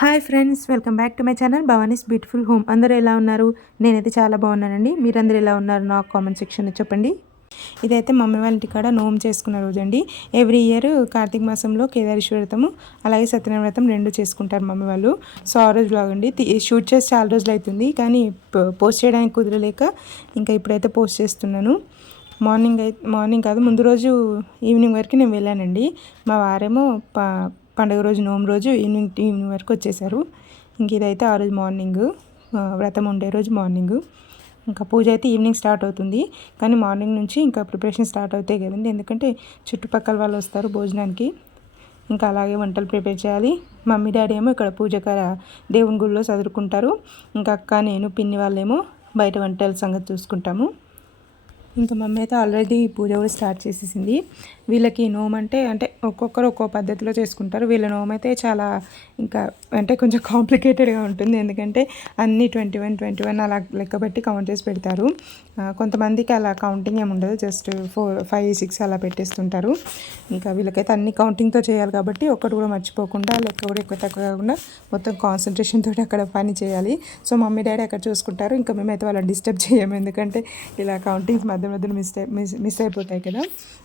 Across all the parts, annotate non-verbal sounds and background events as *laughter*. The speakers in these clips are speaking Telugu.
Hi friends welcome back to my channel Bhavani's beautiful home. అందరూ ఎలా ఉన్నారు? నేనైతే చాలా బాగున్నానండి. మీరందరూ ఎలా ఉన్నారు? నాకు కామెంట్ సెక్షన్లో చెప్పండి. ఇదైతే మమ్మీ వాళ్ళ ఇంటికాడ నోమ్ చేసుకున్న రోజు అండి ఎవ్రీ ఇయర్ కార్తీక మాసంలో కేదారేశ్వర వ్రతము అలాగే సత్యనారాయణ వ్రతం రెండు చేసుకుంటారు మమ్మీ వాళ్ళు. సో ఆ రోజు బ్లాగ్ అండి. షూట్ చేసి చాలా రోజులు అవుతుంది కానీ పోస్ట్ చేయడానికి కుదరలేక ఇంకా ఇప్పుడైతే పోస్ట్ చేస్తున్నాను. మార్నింగ్ అయితే మార్నింగ్ కాదు ముందు రోజు ఈవినింగ్ వరకు నేను వెళ్ళానండి. మా వారేమో పండుగ రోజు నోము రోజు ఈవినింగ్ ఈవినింగ్ వరకు వచ్చేసారు. ఇంక ఇదైతే ఆ రోజు మార్నింగ్. వ్రతం ఉండే రోజు మార్నింగ్. ఇంకా పూజ అయితే ఈవినింగ్ స్టార్ట్ అవుతుంది. కానీ మార్నింగ్ నుంచి ఇంకా ప్రిపరేషన్ స్టార్ట్ అవుతాయి కదండి. ఎందుకంటే చుట్టుపక్కల వాళ్ళు వస్తారు భోజనానికి. ఇంకా అలాగే వంటలు ప్రిపేర్ చేయాలి. మమ్మీ డాడీ ఏమో ఇక్కడ పూజకర దేవుని గుడిలో చదువుకుంటారు. ఇంకా అక్క నేను పిన్ని వాళ్ళేమో బయట వంటల సంగతి చూసుకుంటాము. ఇంకా మమ్మీ అయితే ఆల్రెడీ పూజ కూడా స్టార్ట్ చేసేసింది. వీళ్ళకి నోమ్ అంటే అంటే ఒక్కొక్కరు ఒక్కో పద్ధతిలో చేసుకుంటారు. వీళ్ళ నోమ్ అయితే చాలా ఇంకా అంటే కొంచెం కాంప్లికేటెడ్గా ఉంటుంది. ఎందుకంటే అన్ని ట్వంటీ వన్ ట్వంటీ వన్ అలా లెక్క పెట్టి కౌంట్ చేసి పెడతారు. కొంతమందికి అలా కౌంటింగ్ ఏమి ఉండదు. జస్ట్ ఫోర్ ఫైవ్ సిక్స్ అలా పెట్టేస్తుంటారు. ఇంకా వీళ్ళకైతే అన్ని కౌంటింగ్తో చేయాలి కాబట్టి ఒక్కటి కూడా మర్చిపోకుండా లెక్క కూడా ఎక్కువ తక్కువ కాకుండా మొత్తం కాన్సన్ట్రేషన్ తోటి అక్కడ పని చేయాలి. సో మమ్మీ డాడీ అక్కడ చూసుకుంటారు. ఇంకా మేమైతే వాళ్ళని డిస్టర్బ్ *laughs* చేయము. ఎందుకంటే ఇలా కౌంటింగ్స్ మధ్య మధ్యలో మిస్ మిస్ మిస్ అయిపోతాయి కదా.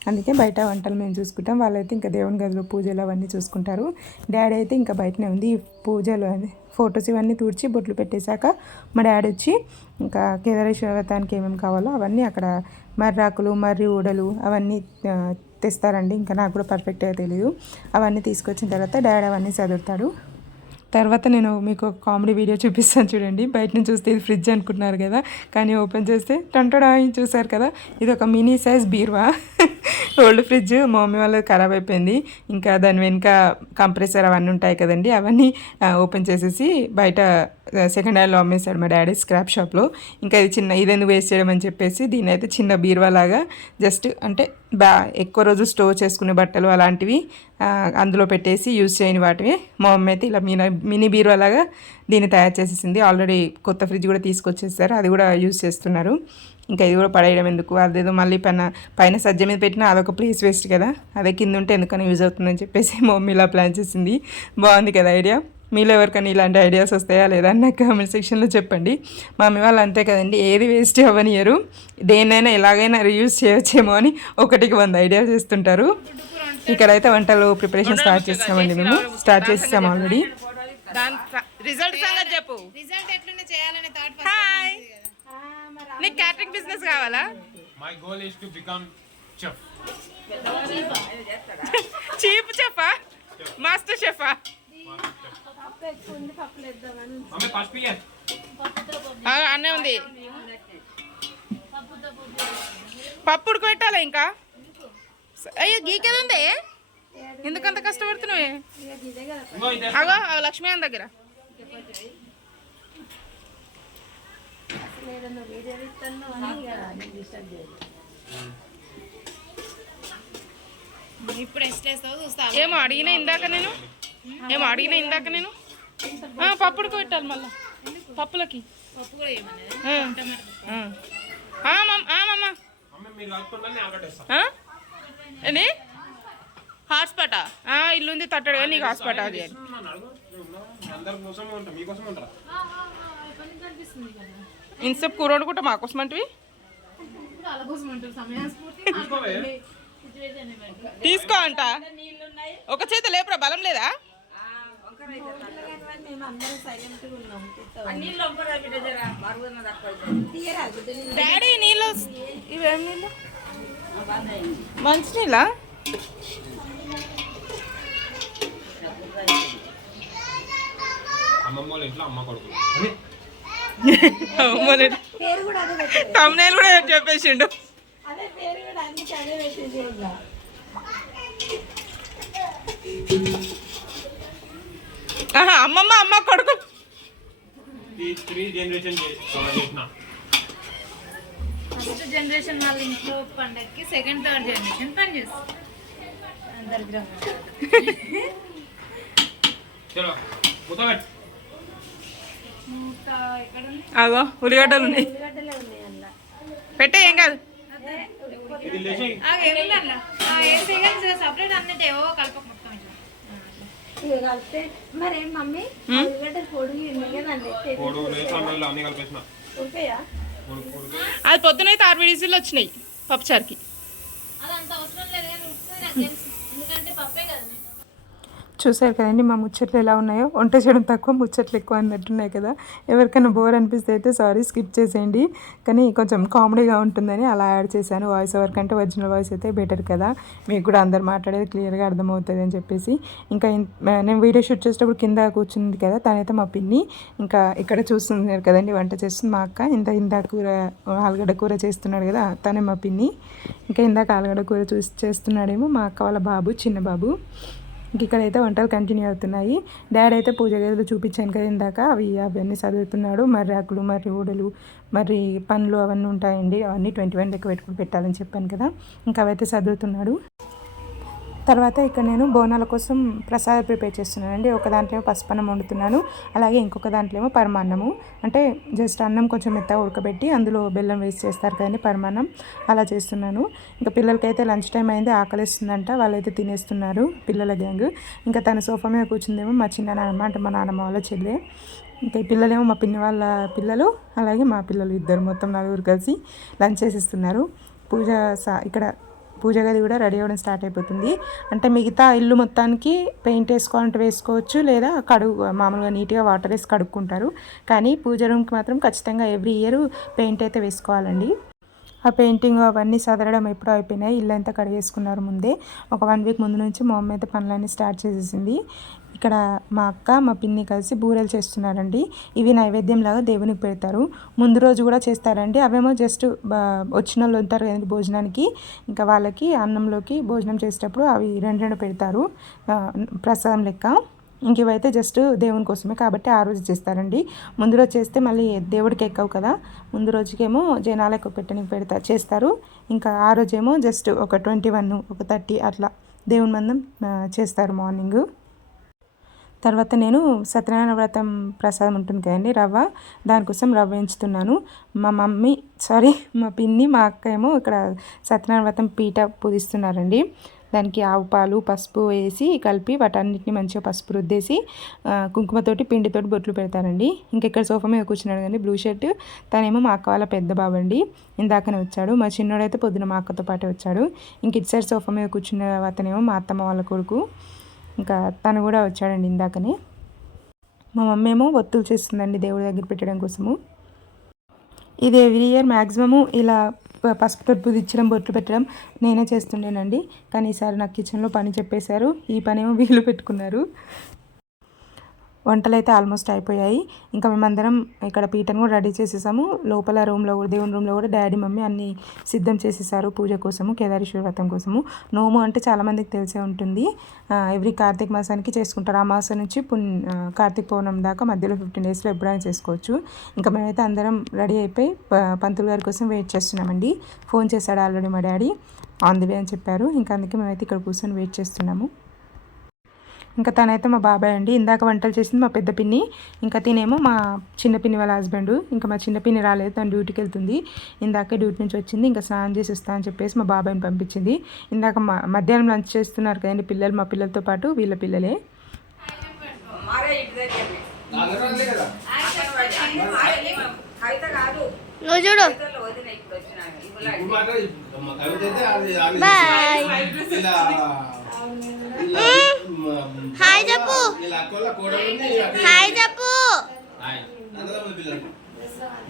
అందుకే బయట వంటలు మేము చూసుకుంటాం. వాళ్ళైతే ఇంకా దేవుని గదిలో పూజలు అవన్నీ చూసుకుంటారు. డాడీ అయితే ఇంకా బయటనే ఉంది. ఈ పూజలు అది ఫొటోస్ ఇవన్నీ తుడిచి బొట్లు పెట్టేశాక మా డాడీ వచ్చి ఇంకా కేదారేశ్వర వ్రతానికి ఏమేమి కావాలో అవన్నీ అక్కడ మర్రాకులు మర్రి ఊడలు అవన్నీ తెస్తారండి. ఇంకా నాకు కూడా పర్ఫెక్ట్గా తెలియదు అవన్నీ తీసుకొచ్చిన తర్వాత డాడీ అవన్నీ చదువుతాడు. తర్వాత నేను మీకు ఒక కామెడీ వీడియో చూపిస్తాను చూడండి. బయట నుంచి చూస్తే ఇది ఫ్రిడ్జ్ అనుకుంటున్నారు కదా. కానీ ఓపెన్ చేస్తే టంటడా చూసారు కదా. ఇది ఒక మినీ సైజ్ బీరువా? *laughs* ఓల్డ్ ఫ్రిడ్జ్ మా మమ్మీ వాళ్ళది ఖరాబ్ అయిపోయింది. ఇంకా దాని వెనుక కంప్రెసర్ అవన్నీ ఉంటాయి కదండి. అవన్నీ ఓపెన్ చేసేసి బయట సెకండ్ హ్యాండ్లో అమ్మేశాడు మా డాడీ స్క్రాప్ షాప్లో ఇంకా ఇది చిన్న ఇదెందుకు వేస్ట్ చేయడం అని చెప్పేసి దీని అయితే చిన్న బీరువా లాగా జస్ట్ అంటే బా ఎక్కువ రోజు స్టోర్ చేసుకునే బట్టలు అలాంటివి అందులో పెట్టేసి యూజ్ చేయని వాటివి. మా మమ్మీ అయితే ఇలా మినీ మినీ బీరువా లాగా దీన్ని తయారు చేసేసింది. ఆల్రెడీ కొత్త ఫ్రిడ్జ్ కూడా తీసుకొచ్చేసారు. అది కూడా యూజ్ చేస్తున్నారు. ఇంకా ఇది కూడా పడేయడం ఎందుకు? అదేదో మళ్ళీ పైన పైన సజ్జ మీద పెట్టినా అదొక ప్లేస్ వేస్ట్ కదా. అదే కింద ఉంటే ఎందుకని యూజ్ అవుతుందని చెప్పేసి మా మమ్మీ ఇలా ప్లాన్ చేసింది. బాగుంది కదా ఐడియా మీలో ఎవరికైనా ఇలాంటి ఐడియాస్ వస్తాయా లేదా అని నాకు కామెంట్ సెక్షన్లో చెప్పండి మా మమ్మీ వాళ్ళు అంతే కదండి ఏది వేస్ట్ అవ్వనియరు దేన్నైనా ఎలాగైనా రియూజ్ చేయొచ్చేమో అని ఒకటికి వంద ఐడియాలు చేస్తుంటారు ఇక్కడైతే వంటలు ప్రిపరేషన్ స్టార్ట్ చేస్తామండి మేము స్టార్ట్ చేసేసాము ఆల్రెడీ దాని రిజల్ట్ సంగతి చెప్పు రిజల్ట్ ఎట్లున్నా చేయాలనే థాట్ హాయ్ నీకు క్యాటరింగ్ బిజినెస్ కావాలా My goal is to become chef. చీప్ చెప్పా మాస్టర్ piye. అన్నే ఉంది. పప్పు ఉడకబెట్టాలా ఇంకా? అయ్యో గీకేది ఉంది? ఎందుకంత కష్టపడుతున్నావే. అగో లక్ష్మీ అన్న దగ్గర. ఇప్పుడు ఎస్ట్ వేస్తావు చూస్తా. ఏమో అడిగినా ఇందాక నేను. ఏమో అడిగినా ఇందాక నేను? ఆ, పప్పు ఉడకబెట్టాలి మళ్ళా. పప్పులకి? ఏంది? హాట్స్పాటా? ఆ, ఇల్లుంది తట్టడు కానీ నీకు హాట్స్పాట్ అది ఇన్సెప్ కూర వండుకుంటా మా కోసం అంటివి తీసుకో అంట. ఒక చేత లేపురా బలం లేదా? డాడీ నీళ్ళు ఇవేం నీళ్ళు? మంచి నీళ్ళ తమ్నేలు కూడా చెప్పేసిండు అమ్మమ్మ అమ్మ కొడుకు. ఫస్ట్ జనరేషన్ వాళ్ళ ఇంట్లో పండగకి సెకండ్ థర్డ్ జనరేషన్ పని చేస్తారు. దరిద్రం అగో ఉల్లిగడ్డలు ఉన్నాయి. పెట్టే ఏం కాదు. సపరేట్ అన్నిటే ఓ కలపక. ఇక కలిపితే మరేం మమ్మీ ఉల్లిగడ్డ పొడుగు ఉంది కదండి అది పొద్దునైతే ఆరు వచ్చినాయి పప్పుచారుకి. అదంత అవసరం లేదు కానీ ఉడుకుతుంది నాకు తెలుసు ఎందుకంటే పప్పే కదా చూసారు కదండి మా ముచ్చట్లు ఎలా ఉన్నాయో? వంట చేయడం తక్కువ ముచ్చట్లు ఎక్కువ అన్నట్టున్నాయి కదా. ఎవరికైనా బోర్ అనిపిస్తే అయితే సారీ స్కిప్ చేసేయండి. కానీ కొంచెం కామెడీగా ఉంటుందని అలా యాడ్ చేశాను. వాయిస్ ఓవర్ కంటే ఒరిజినల్ వాయిస్ అయితే బెటర్ కదా. మీకు కూడా అందరు మాట్లాడేది క్లియర్గా అర్థమవుతుంది అని చెప్పేసి. ఇంకా నేను వీడియో షూట్ చేసేటప్పుడు కింద కూర్చుంది కదా తనైతే మా పిన్ని. ఇంకా ఇక్కడ చూస్తున్నారు కదండి వంట చేస్తుంది మా అక్క. ఇంత ఇందాక కూర ఆలుగడ్డ కూర చేస్తున్నాడు కదా తనే మా పిన్ని. ఇంకా ఇందాక ఆలుగడ్డ కూర చూసి చేస్తున్నాడేమో మా అక్క వాళ్ళ బాబు చిన్న బాబు. ఇక్కడైతే వంటలు కంటిన్యూ అవుతున్నాయి. డాడీ అయితే పూజ గదిలో చూపించాను కదా ఇందాక. అవి అవన్నీ చదువుతున్నాడు మరి ఆకులు మరి ఊడలు మరి పండ్లు అవన్నీ ఉంటాయండి. అవన్నీ ట్వంటీ వన్ లెక్క పెట్టుకుని పెట్టాలని చెప్పాను కదా. ఇంకా అవైతే చదువుతున్నాడు తర్వాత ఇక్కడ నేను బోనాల కోసం ప్రసాదం ప్రిపేర్ చేస్తున్నానండి. ఒక దాంట్లో ఏమో పసుపన్నం వండుతున్నాను. అలాగే ఇంకొక దాంట్లో ఏమో పరమాన్నము. అంటే జస్ట్ అన్నం కొంచెం మెత్తగా ఉడకబెట్టి అందులో బెల్లం వేసి చేస్తారు కానీ పరమాన్నం. అలా చేస్తున్నాను. ఇంకా పిల్లలకైతే లంచ్ టైం అయింది ఆకలిస్తుందంట. వాళ్ళైతే తినేస్తున్నారు పిల్లల గ్యాంగ్. ఇంకా తన సోఫా మీద కూర్చుందేమో మా చిన్న నాన్నమ్మ అంటే మా నాన్నమ్మ వాళ్ళ చెల్లె. ఇంకా ఈ పిల్లలేమో మా పిన్ని వాళ్ళ పిల్లలు అలాగే మా పిల్లలు ఇద్దరు మొత్తం నలుగురు కలిసి లంచ్ చేసిస్తున్నారు. పూజ సా ఇక్కడ పూజ గది కూడా రెడీ అవ్వడం స్టార్ట్ అయిపోతుంది. అంటే మిగతా ఇల్లు మొత్తానికి పెయింట్ వేసుకోవాలంటే వేసుకోవచ్చు లేదా కడుగు మామూలుగా నీట్గా వాటర్ వేసి కడుక్కుంటారు. కానీ పూజ రూమ్కి మాత్రం ఖచ్చితంగా ఎవ్రీ ఇయర్ పెయింట్ అయితే వేసుకోవాలండి. ఆ పెయింటింగ్ అవన్నీ సదరడం ఎప్పుడో అయిపోయినాయి. ఇల్లంతా కడిగేసుకున్నారు ముందే. ఒక వన్ వీక్ ముందు నుంచి మా మమ్మీ అయితే పనులన్నీ స్టార్ట్ చేసేసింది. ఇక్కడ మా అక్క మా పిన్ని కలిసి బూరెలు చేస్తున్నారండి. ఇవి నైవేద్యంలాగా దేవునికి పెడతారు. ముందు రోజు కూడా చేస్తారండి. అవేమో జస్ట్ వచ్చిన వాళ్ళు ఉంటారు కదండి భోజనానికి. ఇంకా వాళ్ళకి అన్నంలోకి భోజనం చేసేటప్పుడు అవి రెండు రెండు పెడతారు. ప్రసాదం లెక్క. ఇంక ఇవైతే జస్ట్ దేవుని కోసమే కాబట్టి ఆ రోజు చేస్తారండి. ముందు రోజు చేస్తే మళ్ళీ దేవుడికి ఎక్కవు కదా. ముందు రోజుకేమో జనాలు ఎక్కువ పెట్టడానికి పెడతా చేస్తారు. ఇంకా ఆ రోజేమో జస్ట్ ఒక ట్వంటీ వన్ ఒక థర్టీ అట్లా దేవుని మందం చేస్తారు మార్నింగ్. తర్వాత నేను సత్యనారాయణ వ్రతం ప్రసాదం ఉంటుంది కదండి రవ్వ. దానికోసం రవ్వ ఎంచుతున్నాను మా మమ్మీ సారీ మా పిన్ని మా అక్క ఏమో ఇక్కడ సత్యనారాయణ వ్రతం పీట పూజిస్తున్నారండి. దానికి ఆవు పాలు పసుపు వేసి కలిపి వాటన్నిటిని మంచిగా పసుపు రుద్దేసి కుంకుమతోటి పిండితోటి బొట్లు పెడతారండి. ఇంకా ఇక్కడ సోఫా మీద కూర్చున్నాడు కానీ బ్లూ షర్ట్. తనేమో మా అక్క వాళ్ళ పెద్ద బాబు అండి. ఇందాకనే వచ్చాడు. మా చిన్నోడైతే పొద్దున మా అక్కతో పాటే వచ్చాడు. ఇంక ఇటు సైడ్ సోఫా మీద కూర్చున్న అతనేమో మా అత్తమ్మ వాళ్ళ కొడుకు. ఇంకా తను కూడా వచ్చాడండి ఇందాకనే. మా మమ్మీ ఏమో ఒత్తులు చేస్తుందండి దేవుడి దగ్గర పెట్టడం కోసము. ఇది ఎవ్రీ ఇయర్ మ్యాక్సిమము ఇలా పసుపు తప్పు ఇచ్చడం బొట్లు పెట్టడం నేనే చేస్తుండేనండి. కానీ ఈసారి నాకు కిచెన్లో పని చెప్పేశారు. ఈ పని ఏమో వీలు పెట్టుకున్నారు. వంటలు అయితే ఆల్మోస్ట్ అయిపోయాయి. ఇంకా మేమందరం ఇక్కడ పీటను కూడా రెడీ చేసేసాము. లోపల రూమ్లో కూడా దేవుని రూమ్లో కూడా డాడీ మమ్మీ అన్నీ సిద్ధం చేసేసారు పూజ కోసము కేదారేశ్వర వ్రతం కోసము. నోము అంటే చాలామందికి తెలిసే ఉంటుంది. ఎవ్రీ కార్తీక మాసానికి చేసుకుంటారు. ఆ మాసం నుంచి పున్ కార్తీక పౌర్ణమి దాకా మధ్యలో ఫిఫ్టీన్ డేస్లో ఎప్పుడైనా చేసుకోవచ్చు. ఇంకా మేమైతే అందరం రెడీ అయిపోయి ప- పంతులు గారి కోసం వెయిట్ చేస్తున్నామండి. ఫోన్ చేశాడు ఆల్రెడీ మా డాడీ. ఆన్ ది వే అని చెప్పారు. ఇంకా అందుకే మేమైతే ఇక్కడ కూర్చొని వెయిట్ చేస్తున్నాము. ఇంకా తనైతే మా బాబాయ్ అండి. ఇందాక వంటలు చేసింది మా పెద్ద పిన్ని. ఇంకా తినేమో మా చిన్న పిన్ని వాళ్ళ హస్బెండ్. ఇంకా మా చిన్న పిన్ని రాలేదు తను డ్యూటీకి వెళ్తుంది. ఇందాకే డ్యూటీ నుంచి వచ్చింది ఇంకా స్నానం చేసి వస్తా అని చెప్పేసి మా బాబాయ్ని పంపించింది. ఇందాక మా మధ్యాహ్నం లంచ్ చేస్తున్నారు కదండి పిల్లలు మా పిల్లలతో పాటు వీళ్ళ పిల్లలే. నువ్వు చూడు. హాయ్ చెప్పు. హాయ్ చెప్పు.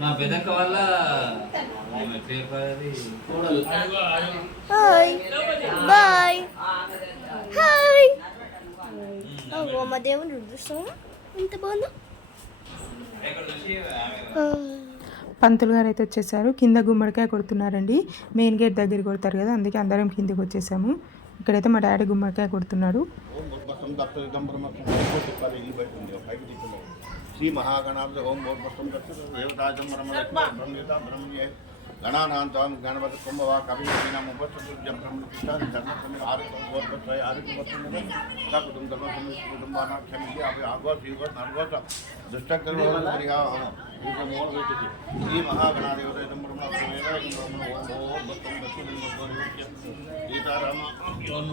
మా పెద్దక్క వల్ల హాయ్. బాయ్. హాయ్. ఓ మా దేవుని చూస్తాము ఎంత బాగుందో. పంతులు గారు అయితే వచ్చేసారు. కింద గుమ్మడికాయ కొడుతున్నారండి. మెయిన్ గేట్ దగ్గర కొడతారు కదా అందుకే అందరం కిందకి వచ్చేసాము. ఇక్కడైతే మా డాడీ గుమ్మడికాయ కొడుతున్నాడు. శ్రీ మహాగణాభ ఓం భోర్భస్వం దేవతాజం బ్రహ్మేత బ్రహ్మణ్యే. గణానాంతం గణపతి కుంభవా ఆరోగ్యం అవి ఆగోస్ నర్గోస్ దుష్టగ్రహోరిగా శ్రీ మహాగణాధిపతి బ్రహ్మేంద్ర ఓం భక్తం సీతారామ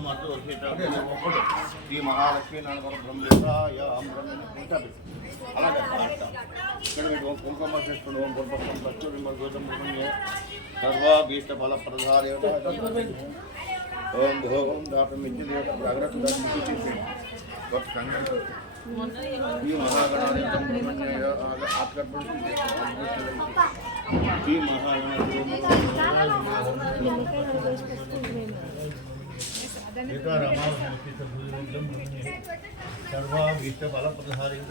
మధు సీత ఒకడు శ్రీ మహాలక్ష్మి నాన్న బ్రహ్మేంద్రాయ బ్రహ్మ అలాగే ఇక్కడ మీకు ఓం కుంకుమ చేసుకుని ఓం గుర్భం భక్తులు మధురం బ్రహ్మే సర్వాభీష్ట ఫల ప్రధాదేవత ఓం భోగం దాపం మించి దేవత జాగ్రత్త దాన్ని ఒక సంగతి ఈ మహాగణాన్ని ఆత్మర్పణ ఈ సర్వాభీష్ట ఫల ప్రధాదేవత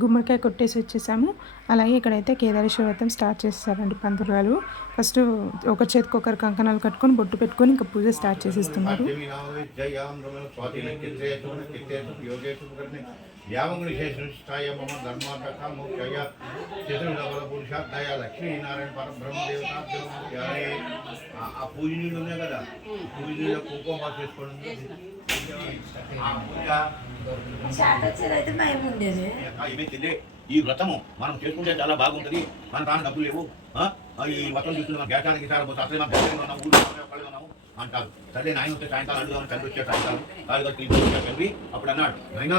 గుమ్మడికాయ కొట్టేసి వచ్చేసాము. అలాగే ఇక్కడైతే కేదారేశ్వర వ్రతం స్టార్ట్ చేస్తారండి పంతులు వాళ్ళు ఫస్ట్ ఒక చేతికి ఒకరు కంకణాలు కట్టుకొని బొట్టు పెట్టుకొని ఇంకా పూజ స్టార్ట్ చేసేస్తున్నారు. యావంగునిశేషాయ మమ ధర్మార్థ మోక్షయ. చతుర్నవర పురుషార్థాయ లక్ష్మీనారాయణ పరబ్రహ్మదేవతాయ ఆ పూజ నీళ్ళు ఉన్నాయి కదా? పూజ నీళ్ళ కుంకుమ ఏమైతే ఈ వ్రతము మనం చేసుకుంటే చాలా బాగుంటుంది. మన తాను డబ్బులు లేవు. ఈ వ్రతం చూస్తున్న మన అసలే ఉన్నాం ఊళ్ళో ఒక్కళ్ళే ఉన్నాము అంటారు. సరే నాయన వస్తే సాయంకాలం అడుగుదామని తండ్రి వచ్చే సాయంకాలం తీసుకొచ్చారు తండ్రి అప్పుడు అన్నాడు నాయనా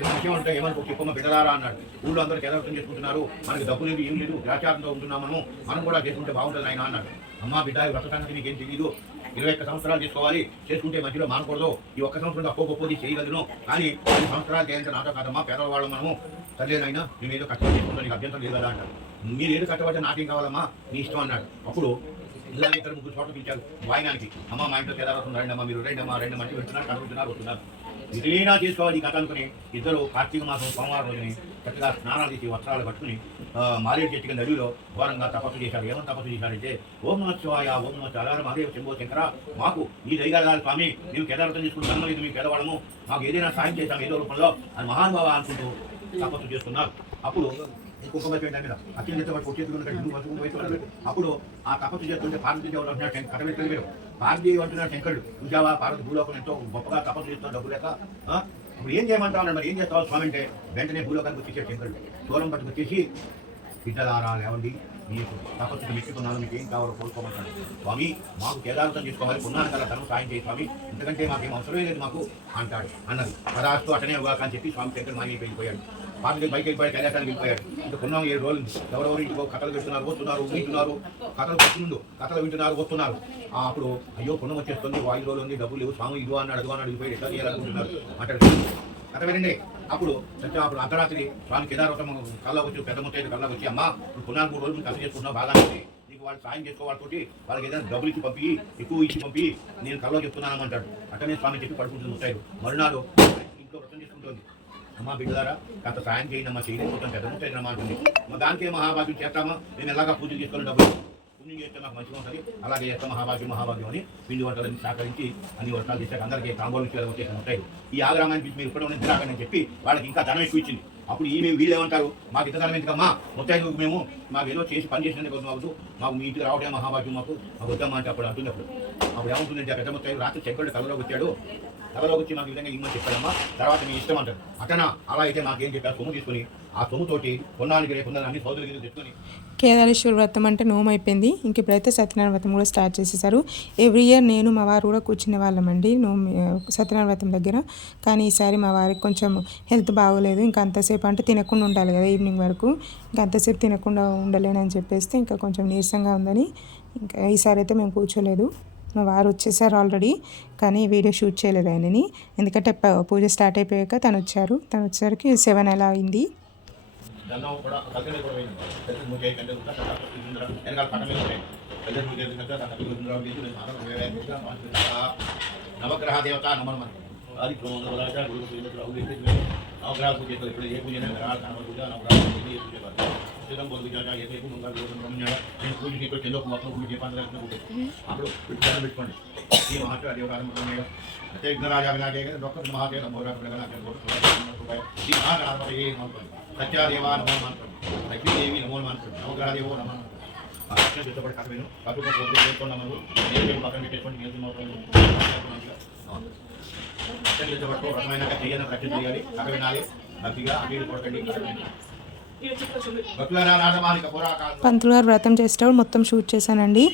విషయం ఉంటే ఏమనుకో చెప్పమ్మ బిడ్డలారా అన్నాడు. ఊళ్ళో అందరూ కేదార్థం చేసుకుంటున్నారు. మనకి డబ్బు లేదు ఏం లేదు. గ్రాచారంతో ఉంటున్నాం మనము. మనం కూడా చేసుకుంటే బాగుంటుంది ఆయన అన్నాడు. అమ్మా బిడ్డ ఈ వ్రత సంగతి నీకేం తెలియదు ఇరవై ఒక్క సంవత్సరాలు చేసుకోవాలి. చేసుకుంటే మధ్యలో మానకూడదు. ఈ ఒక్క సంవత్సరం అప్పో గొప్పది చేయగలను. కానీ పది సంవత్సరాలు చేయాలంటే నాతో కాదమ్మా పేదవాళ్ళు మనము. సర్లేనైనా నేను ఏదో కష్టం చేసుకుంటాను నీకు అభ్యంతరం లేదు కదా అన్నాడు. మీరు ఏదో కష్టపడితే నాకేం కావాలమ్మా? నీ ఇష్టం అన్నాడు. అప్పుడు ఇలా ఇద్దరు ముగ్గురు చోట్ల పిలిచారు. వాయినానికి. అమ్మ మా ఇంట్లో కేదారం రండి అమ్మా మీరు రెండమ్మా రెండు మంచి వెళ్తున్నారు కనుకుంటున్నారు వస్తున్నారు. ఇదేనా చేసుకోవాలి ఈ కథ అనుకుని ఇద్దరు కార్తీక మాసం సోమవారం రోజుని చక్కగా స్నానాలు చేసి వస్త్రాలు కట్టుకుని ఆ, మారేడు చెట్టుగా నదిలో ఘోరంగా తపస్సు చేశారు. ఏమని తపస్సు చేశారంటే ఓం నమ ఓం నమ చాలారు మహాదేవ శంభో శంకర మాకు ఈ దైగాలు స్వామి మేము కేదార్థం చేసుకుని ఇది మేము పేదవాళ్ళము మాకు ఏదైనా సాయం చేశాము ఏదో రూపంలో అని మహానుభావ అనుకుంటూ తపస్సు చేస్తున్నారు. అప్పుడు ఈ కుంకుమ పెట్టిన మీద అత్యంత చేత అప్పుడు ఆ తపస్సు చేస్తుంటే పార్వతీ దేవుడు అంటున్నాడు శంకర్ కటమెత్తలు మీరు పార్వతీ అంటున్నాడు శంకరుడు. చూసావా పార్వతి భూలోకం ఎంతో గొప్పగా తపస్సు చేస్తున్న డబ్బు లేక ఇప్పుడు ఏం చేయమంటావు మరి ఏం చేస్తావు స్వామి అంటే వెంటనే భూలోకానికి వచ్చేసాడు శంకరుడు. దూరం పట్టుకు వచ్చేసి బిడ్డలారా లేవండి మీకు తపస్సుకు మెచ్చుకున్నాను మీకు ఏం కావాలో కోరుకోమంటాను స్వామి మాకు కేదార్థం చేసుకోవాలి ఉన్నాను కదా ధనం సాయం చేయి స్వామి. ఎందుకంటే మాకేం అవసరమే లేదు మాకు అంటాడు. అన్నది. పదాస్తు అటనే ఇవ్వక అని చెప్పి స్వామి శంకర్ మాయ వెళ్ళిపోయాడు పార్టీ బయట వెళ్ళిపోయాడు కళ్యాణానికి వెళ్ళిపోయాడు. ఇంకా కొన్నాం ఏడు రోజులు ఎవరెవరు ఇంటికో కథలు పెడుతున్నారు వస్తున్నారు వింటున్నారు కథలు పెట్టుకుండు కథలు వింటున్నారు వస్తున్నారు. అప్పుడు అయ్యో పుణ్యం వచ్చేస్తుంది వాయు రోజులు ఉంది డబ్బులు లేవు స్వామి ఇదో అన్నాడు అదిగో అన్నాడు వెళ్ళిపోయి ఎట్లా చేయాలనుకుంటున్నారు? అంటాడు కథ వినండి. అప్పుడు సత్యం అప్పుడు అర్ధరాత్రి స్వామి కేదారవతం కళ్ళ వచ్చి పెద్ద ముత్తైదు కళ్ళ వచ్చి అమ్మా ఇప్పుడు పునాలు మూడు రోజులు కథ చేసుకున్నావు బాగా నీకు వాళ్ళు సాయం చేసుకోవాలతోటి వాళ్ళకి ఏదైనా డబ్బులు ఇచ్చి పంపి ఎక్కువ ఇచ్చి పంపి నేను కళ్ళలో చెప్తున్నాను అంటాడు. అట్టనే స్వామి చెప్పి పడుకుంటుంది ముత్తైదు. మరునాడు ఇంట్లో వ్రతం చేసుకుంటుంది. అమ్మా బిడ్డలారా కాస్త సాయం చేయండి అమ్మా చేయలేకపోతాం పెద్ద ముత్తైదు అమ్మా అంటుంది మా దానికే మహాభాగ్యం చేస్తామా? మేము ఎలాగా పూజ చేసుకుని డబ్బులు పుణ్యం చేస్తే నాకు మంచిగా ఉంటుంది. అలాగే చేస్తాం మహాభాగ్యం మహాభాగ్యం అని పిండి వంటలని సహకరించి అన్ని వర్షాలు చేశాక అందరికీ తాంబూలం ఇచ్చేది వచ్చేసి ఉంటాయి ఈ ఆగ్రామాన్ని పిలిచి మీరు ఇప్పుడు నిద్రాగని చెప్పి వాళ్ళకి ఇంకా ధనం ఎక్కువ ఇచ్చింది. అప్పుడు ఈ మేము వీళ్ళు ఏమంటారు? మాకు ఇంత ధనం ఎందుకమ్మా? మొత్తానికి మేము మాకు ఏదో చేసి పని చేసినందుకు వద్దు మాకు మాకు మీ ఇంటికి రావడం మహాభాగ్యం మాకు. మాకు వద్దామా అంటే అప్పుడు అంటుంది అప్పుడు అప్పుడు ఏమవుతుందంటే పెద్ద మొత్తం రాత్రి చెక్కడు కళ్ళలోకి వచ్చాడు. సభలోకి వచ్చి మాకు విధంగా ఇమ్మని చెప్పాడమ్మా? తర్వాత మీ ఇష్టం అంటారు అతనా? అలా అయితే మాకేం చెప్పారు? సొమ్ము తీసుకుని ఆ సొమ్ముతోటి కొన్నానికి రేపు అన్ని సోదరులు గిన్నెలు తెచ్చుకొని కేదారేశ్వర వ్రతం అంటే నోము అయిపోయింది ఇంక ఇప్పుడైతే సత్యనారాయణ వ్రతం కూడా స్టార్ట్ చేసేసారు ఎవ్రీ ఇయర్ నేను మా వారు కూడా కూర్చునే వాళ్ళమండి నోము సత్యనారాయణ వ్రతం దగ్గర. కానీ ఈసారి మా వారికి కొంచెం హెల్త్ బాగోలేదు. ఇంకా అంతసేపు అంటే తినకుండా ఉండాలి కదా ఈవినింగ్ వరకు. ఇంకా అంతసేపు తినకుండా ఉండలేనని చెప్పేస్తే ఇంకా కొంచెం నీరసంగా ఉందని ఇంకా ఈసారి అయితే మేము కూర్చోలేదు. మా వారు వచ్చేసారు ఆల్రెడీ కానీ వీడియో షూట్ చేయలేదు ఆయనని. ఎందుకంటే ప- పూజ స్టార్ట్ అయిపోయాక తను వచ్చారు. తను వచ్చేసరికి సెవెన్ అలా అయింది. నవగ్రహ దేవత నమనమని. అది పూజ నవగ్రహ పూజ ఇప్పుడు ఏ పూజ పూజ నవగ్రహ పూజ ఏ పూజ కాదు సిద్ధం పూజ చేయాలి ఏ పూజ ముందు పూజ బ్రహ్మణ్య నేను పూజ ఇక్కడ కింద మొత్తం పూజ చేయాలి అప్పుడు విచారణ పెట్టుకోండి ఈ మహాత్మ దేవతారం బ్రహ్మణ్య అంటే విఘ్నరాజా వినాయక డాక్టర్ మహాదేవ నమోరా ఈ మహాగణాధిపతి నమస్కారం సత్యాదేవా నమో నమస్కారం లక్ష్మీదేవి నమో నమస్కారం నవగ్రహదేవో నమో నమస్కారం ఆ లక్ష్మీ చిత్తపడి కథను కట్టుకొని పోతే చేసుకున్నాము నేను పక్కన పెట్టేసుకొని నేను లక్ష్మీ చిత్తపడుకో రకమైన చెయ్యని రక్షణ చేయాలి కథ వినాలి భక్తిగా అటు కొట్టండి భక్తులారా నాటమాలిక పురాకాలం పంతులు గారు వ్రతం చేసేటప్పుడు మొత్తం షూట్ చేశానండి.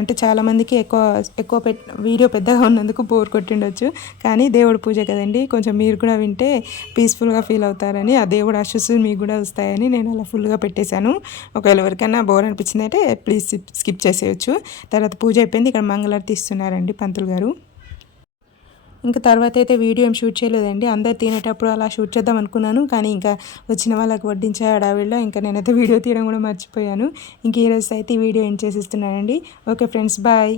అంటే చాలామందికి ఎక్కువ ఎక్కువ పెట్ వీడియో పెద్దగా ఉన్నందుకు బోర్ కొట్టిండొచ్చు. కానీ దేవుడి పూజ కదండి కొంచెం మీరు కూడా వింటే పీస్ఫుల్గా ఫీల్ అవుతారని ఆ దేవుడు ఆశస్సులు మీకు కూడా వస్తాయని నేను అలా ఫుల్గా పెట్టేశాను. ఒకవేళ ఎవరికైనా బోర్ అనిపించిందంటే ప్లీజ్ స్కిప్ చేసేయచ్చు. తర్వాత పూజ అయిపోయింది ఇక్కడ మంగళారతి ఇస్తున్నారండి పంతులు గారు. ఇంకా తర్వాత అయితే వీడియో ఏం షూట్ చేయలేదండి. అందరు తినేటప్పుడు అలా షూట్ చేద్దాం అనుకున్నాను. కానీ ఇంకా వచ్చిన వాళ్ళకి వడ్డించే హడావిడిలో ఇంకా నేనైతే *laughs* వీడియో తీయడం కూడా మర్చిపోయాను. ఇంక ఈ రోజు అయితే ఈ వీడియో ఏం చేసిస్తున్నానండి. Okay friends bye.